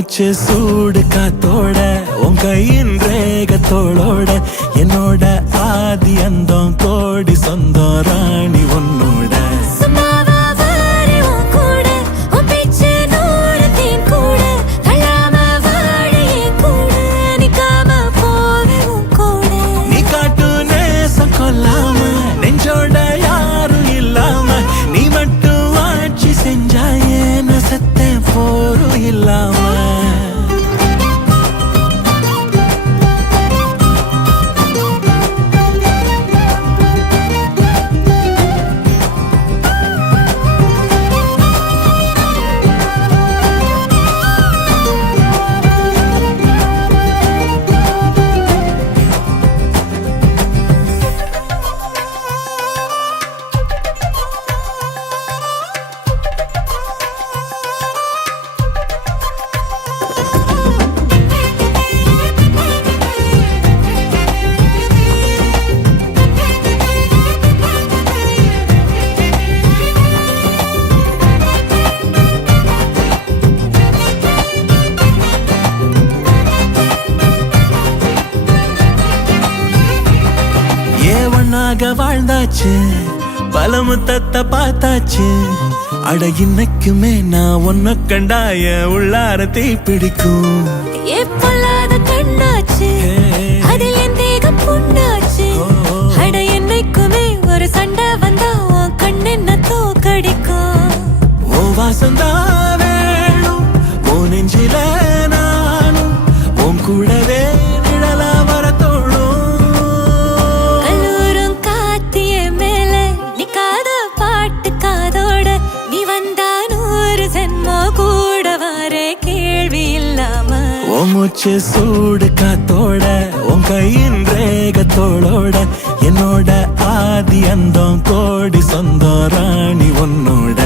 மூச்சு சூடு காத்தோட உன் கையின் ரேகத்தோளோட என்னோட ஆதி அந்தம் கோடி சொந்தம் ராணி உன்னோட நீ காட்டு நேசம் கொல்லாம நெஞ்சோட யாரும் இல்லாம நீ மட்டும் ஆட்சி செஞ்சாயே நசத்தேன் போரும் இல்லாம வாழ்ந்தாச்சு பல முத்தத்தை பார்த்தாச்சு அட இன்னைக்குமே நான் ஒன்ன கண்டாய உள்ளார தீ பிடிக்கும் கண்ணாச்சு அதில் என் தேகம் புண்ணாச்சு அட என்னைக்குமே ஒரு சண்டை வந்தா உன் கண் என்ன தோக்கடிக்கும் ஓ வாசந்தா வேணும் ஓ நெஞ்சில நானும் உன் கூடவே நிழலா வர தோணும் மூச்சு சூடு காத்தோட உன் கையின் ரேகத்தோளோட என்னோட ஆதி அந்தம் கோடி சொந்தம் ராணி உன்னோட